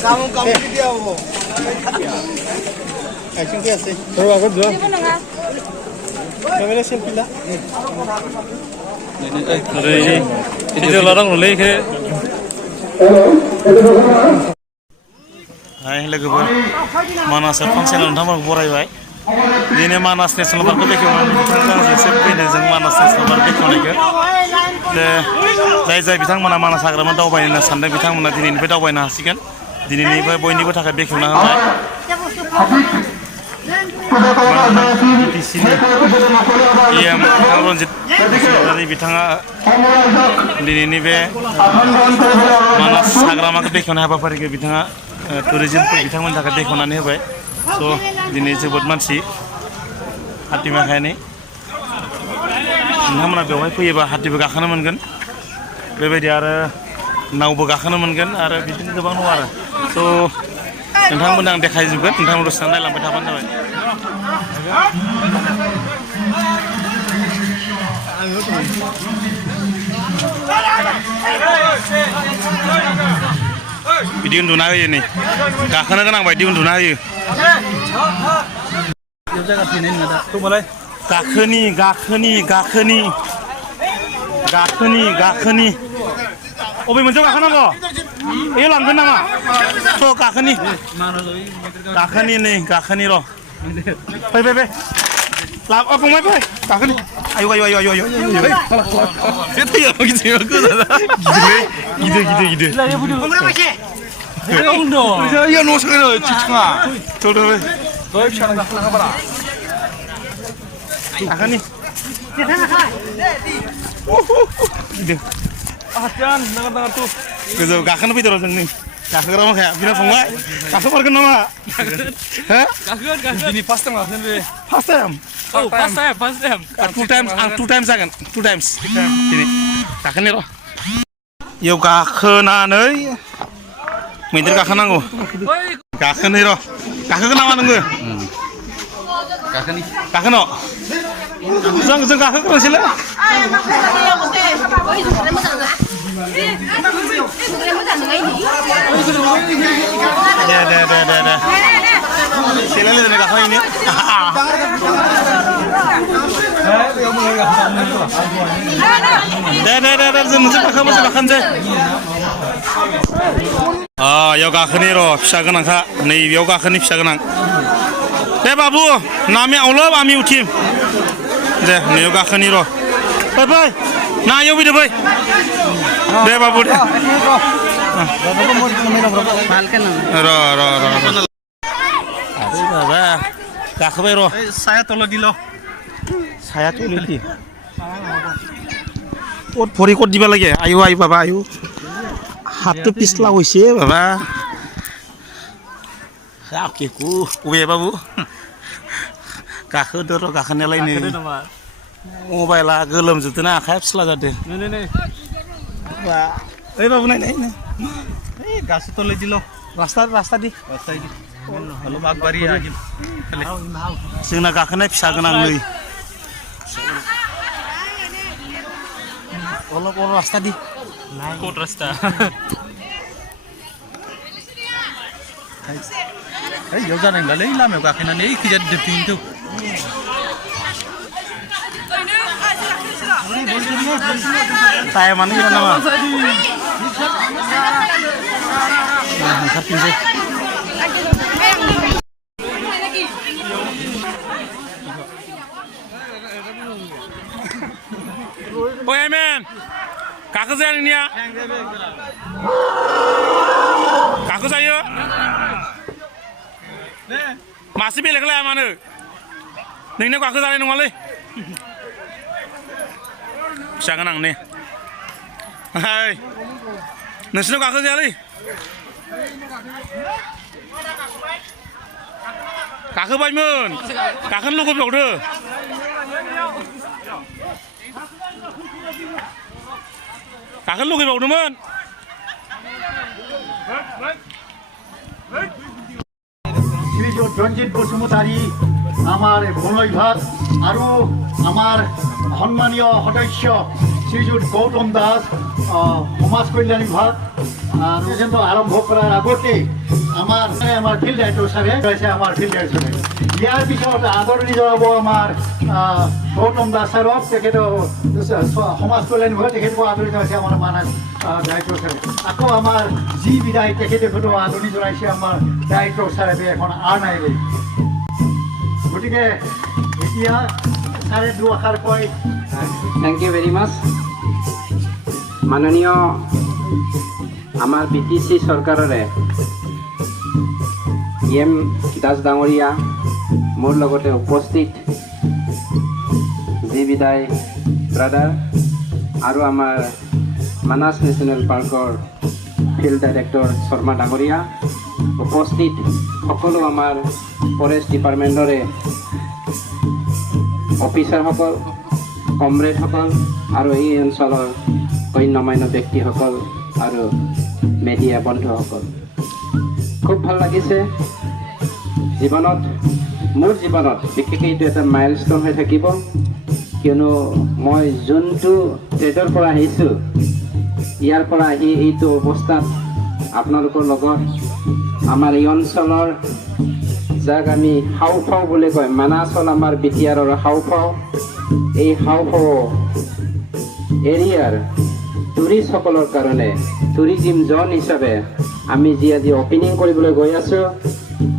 Kamu dia apa? Action क्या से? थोड़ा आगे दो. Kamera selfie lah. Ini dia larang oleh ke. Hai लोगोफोर मानास फांसन नोंथांमोनखौ बरायबाय दिनै मानास नेसनेल पार्कखौ बेखेवनानै नोंथांजों एसे फैनो जों मानास नेसनेल पार्क बेखेवनायखौ जाय बिथांमोना मानास हाग्रामा दावबायनो सानदों बिथांमोना दिनैनिफ्राय दावबायनो हासिगोन दिनैनिफ्राय बयनिबो थाखाय बेखेवना होबाय EM रन्जित बसुमतारी बिथाङा दिनैनि बे मानास हाग्रामाखौ बेखेवनाय हाबाफारिखौ बिथाङा टुरिजम बिथांमोननि थाखाय बेखेवनानै होबाय स' दिनै जोबोद मानसि हाथिमाखायनि नोंथांमोना बेवहाय फैयोबा हाथिबो गाखोनो मोनगोन बेबायदि आरो नावबो गाखोनो मोनगोन आरो बिदिनो गोबां दं आरो स' नोंथांमोननो आं देखायजोबगोन नोंथांमोन दसे नायलांबाय थाबानो जाबाय बिदि उन्दुना होयो नै गाखोनो गोनां बायदि उन्दुना होयो गाखोनि अबे मोनसेयाव गाखोनांगौ ए लांगोन नामा स' गाखोनि नै गाखोनि र' फै लाब फंबाय फै गाखोनि आयु बे थैया गिदिर iya no sekali cicingnya coba doi bisa nggak apa akan nih gitu jangan dengar tuh gitu gakan lebih terus nih gakan orang kayak bina fungwa gakan pergi nama hah gakan ini pas time two times akan two times ini gakan nih loh yuk gakananai मैदेर गाखोनांगौ गाखोनो र' गाखोगोन नामा नोङो गाखोनो जों गाखोग्रोनोसैलै दे सेलायलायदों गाखोहैनो दे जों मोनसे गाखोनोसै याव गाखोनि र' फिसा गोनांखा नैबेयाव गाखोनि फिसा गोनां दे बाबु नामे आवलब आमी उठिम दे नैयाव गाखोनि र' फै ना याव फैदो फै दे बाबु दे र' बाबा गाखोबाय र' साया तल दिल साया तल दि कत भरि कत दिबा लागे आयु बाबा आयु हाथ पिछला होइसे बाबा आकेकु अबे बाबु गाखोदो र' गाखोनायालाय नै मबाइला गोलोमजोबदोना आखाया फिस्ला जादो बा ओइ बाबु नाय ओइ गासो तले दिल रास्ता दि हेलो बागबारि आजिम जोंना गाखोनाय फिसा गोनां नै अलप रास्ता दि कोट रास्ता ओइ याव जानाय नंलालै लामायाव गाखोनानै खिजा दोफिनथौ टाइमानो गैला नामा ओंखारफिनसै ओइ मेन गाखोजाया नोंनिया गाखोजायो मासे बेलेग लाया मानो नोंनियाव गाखोजानाय नङालै फिसा गोनां ने नोंसिनाव गाखोजायालै गाखोबायमोन गाखोनो लुगैबावदो गाखोनो लुगैबावदोंमोन শ্ৰীযুত ৰঞ্জিত বসুমতাৰী, আমাৰ বন বিভাগ আৰু আমাৰ সন্মানীয় সদস্য শ্ৰীযুত গৌতম দাস, সমাজ কল্যাণ বিভাগ। যোনটো আৰম্ভ কৰাৰ আগতে আমাৰ ফিল্ড ডাইৰেক্টৰ ছাৰে কৈছে, আমাৰ ফিল্ড ডাইৰেক্টৰে। ইয়াৰ পিছত আদৰণি জনাব আমাৰ গৌতম দাস ছাৰক, তেখেতৰ সমাজ কল্যাণ বিভাগ, তেখেতক আদৰণি জনাইছে আমাৰ মানস ডাইৰেক্টৰ ছাৰে। আকৌ আমাৰ যি বিধায়ক তেখেতকো আদৰণি জনাইছে আমাৰ ডাইৰেক্টৰ ছাৰে এখন R9 গতিকে এতিয়া ছাৰে দুআষাৰ কয়। থ্যাংক ইউ ভেৰি মাচ। মাননীয় আমাৰ BTC চৰকাৰৰে EM দাস ডাঙৰীয়া, মোৰ লগতে উপস্থিত জি বিদায় ব্ৰাদাৰ আৰু আমাৰ মানাস নেশ্যনেল পাৰ্কৰ ফিল্ড ডাইৰেক্টৰ শৰ্মা ডাঙৰীয়া, উপস্থিত সকলো আমাৰ ফৰেষ্ট ডিপাৰ্টমেণ্টৰে অফিচাৰসকল, কমৰেডসকল আৰু এই অঞ্চলৰ গণ্যমান্য ব্যক্তিসকল আৰু মেডিয়া বন্ধুসকল, খুব ভাল লাগিছে। জীৱনত, মোৰ জীৱনত বিশেষকৈ এইটো এটা মাইলষ্টন হৈ থাকিব, কিয়নো মই যোনটো ট্ৰেডৰ পৰা আহিছোঁ, ইয়াৰ পৰা আহি এইটো অৱস্থাত আপোনালোকৰ লগত আমাৰ এই অঞ্চলৰ যাক আমি হাওঁফাওঁ বুলি কয়, মানাস হ'ল আমাৰ বিটিআৰৰ হাওঁফাওঁ। এই হাওঁফাওঁ এৰিয়াৰ টুৰিষ্টসকলৰ কাৰণে টুৰিজিম জ'ন হিচাপে আমি যি আজি অপেনিং কৰিবলৈ গৈ আছোঁ,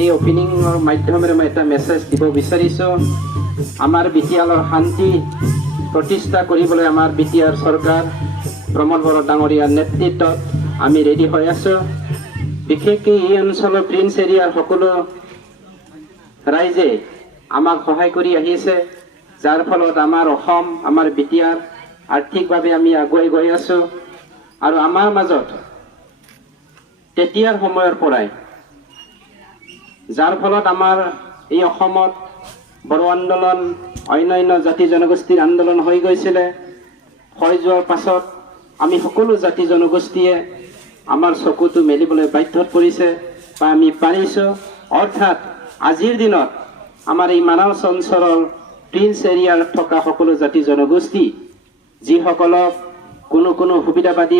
এই অপেনিঙৰ মাধ্যমেৰে মই এটা মেছেজ দিব বিচাৰিছোঁ। আমাৰ বিটিআৰৰ শান্তি প্ৰতিষ্ঠা কৰিবলৈ আমাৰ বিটিআৰ চৰকাৰ প্ৰমোদ বড়ো ডাঙৰীয়াৰ নেতৃত্বত আমি ৰেডি হৈ আছোঁ। বিশেষকৈ এই অঞ্চলৰ প্ৰিন্স এৰিয়াৰ সকলো ৰাইজে আমাক সহায় কৰি আহিছে, যাৰ ফলত আমাৰ অসম, আমাৰ বিটিআৰ আৰ্থিকভাৱে আমি আগুৱাই গৈ আছোঁ। আৰু আমাৰ মাজত তেতিয়াৰ সময়ৰ পৰাই, যাৰ ফলত আমাৰ এই অসমত বড়ো আন্দোলন, অন্যান্য জাতি জনগোষ্ঠীৰ আন্দোলন হৈ গৈছিলে। হৈ যোৱাৰ পাছত আমি সকলো জাতি জনগোষ্ঠীয়ে আমাৰ চকুটো মেলিবলৈ বাধ্যত পৰিছে বা আমি পাৰিছোঁ। অৰ্থাৎ আজিৰ দিনত আমাৰ এই মানাস অঞ্চলৰ প্ৰিন্স এৰিয়াৰ থকা সকলো জাতি জনগোষ্ঠী, যিসকলক কোনো সুবিধাবাদী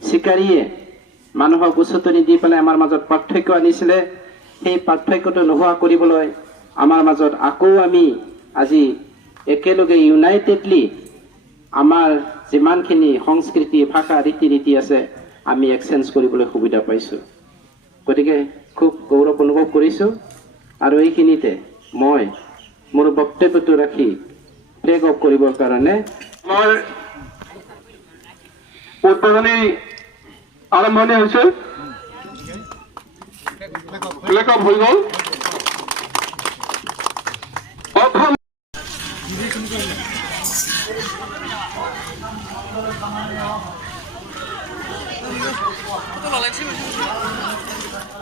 চিকাৰীয়ে মানুহক উচতনি দি পেলাই আমাৰ মাজত পাৰ্থক্য আনিছিলে, সেই পাৰ্থক্যটো নোহোৱা কৰিবলৈ আমাৰ মাজত আকৌ আমি আজি একেলগে ইউনাইটেডলি আমাৰ যিমানখিনি সংস্কৃতি, ভাষা, ৰীতি নীতি আছে আমি এক্সচেঞ্জ কৰিবলৈ সুবিধা পাইছোঁ। গতিকে খুব গৌৰৱ অনুভৱ কৰিছোঁ। আৰু এইখিনিতে মই মোৰ বক্তব্যটো ৰাখি ফ্লেগ অফ কৰিবৰ কাৰণে আমাৰ উদ্বোধনী আৰম্ভণি হৈছে, ফ্লেগ অফ হৈ গ'ল।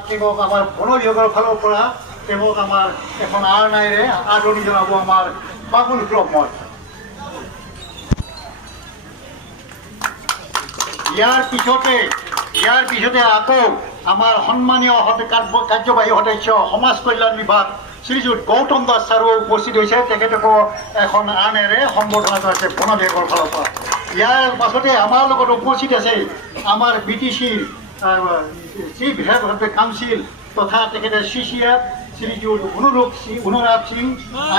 তেওঁক আমাৰ বন বিভাগৰ ফালৰ পৰা তেওঁক আমাৰ এখন R9 আদৰণি জনাব আমাৰ বাবুল ক্লব মঠ। ইয়াৰ পিছতে আকৌ আমাৰ সন্মানীয় কাৰ্যবাহী সদস্য সমাজ কল্যাণ বিভাগ শ্ৰীযুত গৌতম দাস ছাৰো উপস্থিত হৈছে, তেখেতকো এখন R9 সম্বৰ্ধনা জনাইছে বন বিভাগৰ ফালৰ পৰা। ইয়াৰ পাছতে আমাৰ লগত উপস্থিত আছে আমাৰ BTCৰ chief head of the council তথা তেখেতে CCF শ্ৰীযুত অনুৰাগ সিং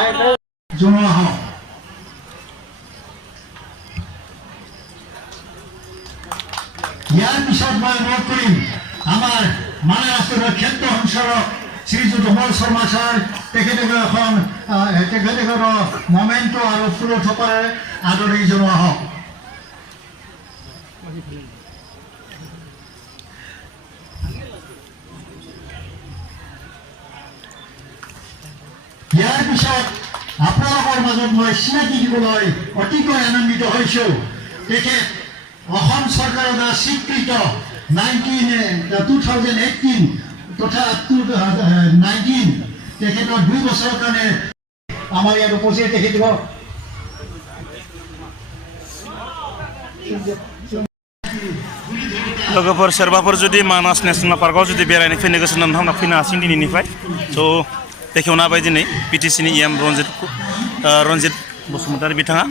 IFS জনোৱা হওক। ইয়াৰ পিছত মই অনুৰোধ কৰিম আমাৰ মানাস ক্ষেত্ৰ অঞ্চলৰ শ্ৰীযুত অমল শৰ্মা ছাৰ, তেখেতক এখন তেখেতৰ মমেণ্টো আৰু ফুলথোপাৰে আদৰণি জনোৱা হওক। ইয়াৰ পিছত আপোনালোকৰ মাজত মই চিনাকি দিবলৈ অতিকৈ আনন্দিত হৈছোঁ। তেখেত অসম চৰকাৰৰ দ্বাৰা স্বীকৃত 2018 তথা 19 তেখেতৰ 2 বছৰৰ কাৰণে আমাৰ ইয়াত উপস্থিত তেখেত लोगोफोर सोरबाफोर जुदि मानास नेसनेल पार्कआव जुदि बेरायनो फैनो गोसो नोंथांमोना फैनो हासिगोन दिनैनिफ्राय स' बेखेवना होबाय दिनै बिटिसिनि EM रन्जित बसुमतारी बिथाङा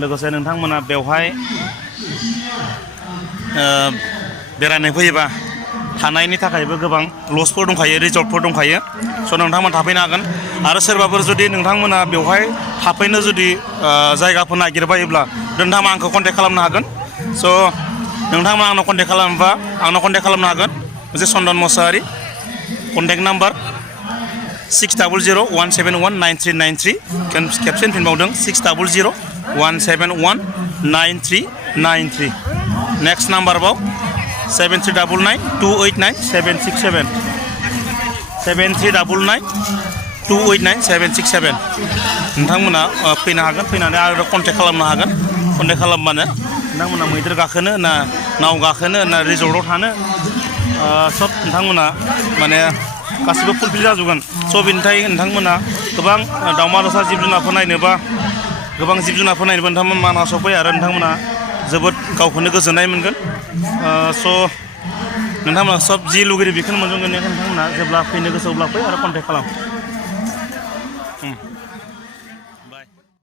लोगोसे नोंथांमोना बेवहाय बेरायनो फैयोबा थानायनि थाखायबो गोबां लजफोर दंखायो रिजर्टफोर दंखायो स' नोंथांमोना थाफैनो हागोन आरो सोरबाफोर जुदि नोंथांमोना बेवहाय थाफैनो जुदि जायगाफोर नागिरबायोब्ला नोंथांमोना आंखौ कन्टेक्ट खालामनो हागोन स' नोंथांमोना आंनाव कन्टेक्ट खालामोबा आंनाव कन्टेक्ट खालामनो हागोन मोनसे चन्दन मुसाहारि कन्टेक्ट नाम्बार 6001719393 खेबसे फिनबावदों 6001719393 नेक्स्ट नाम्बार बाव 7399289767 7399289767 नोंथांमोना फैनो हागोन फैनानै आरो कन्टेक्ट खालामनो हागोन कन्टेक्ट खालामबानो नोंथांमोना मैदेर गाखोनो ना नाव गाखोनो ना रिजर्टआव थानो सब नोंथांमोना माने गासिबो फुलफिल जाजोबगोन स' बेनिफ्राय नोंथांमोना गोबां दाउमा दाउसा जिब जुनारफोर नायनोबा गोबां जिब जुनारफोर नायनोबा नोंथांमोना मानासाव फै आरो नोंथांमोना जोबोद गावखौनो गोजोननाय मोनगोन स' नोंथांमोना सब जि लुगैयो बेखौनो मोनजोबगोन नोंथांमोना जेब्ला फैनो गोसो अब्ला फै आरो कन्टेक्ट खालाम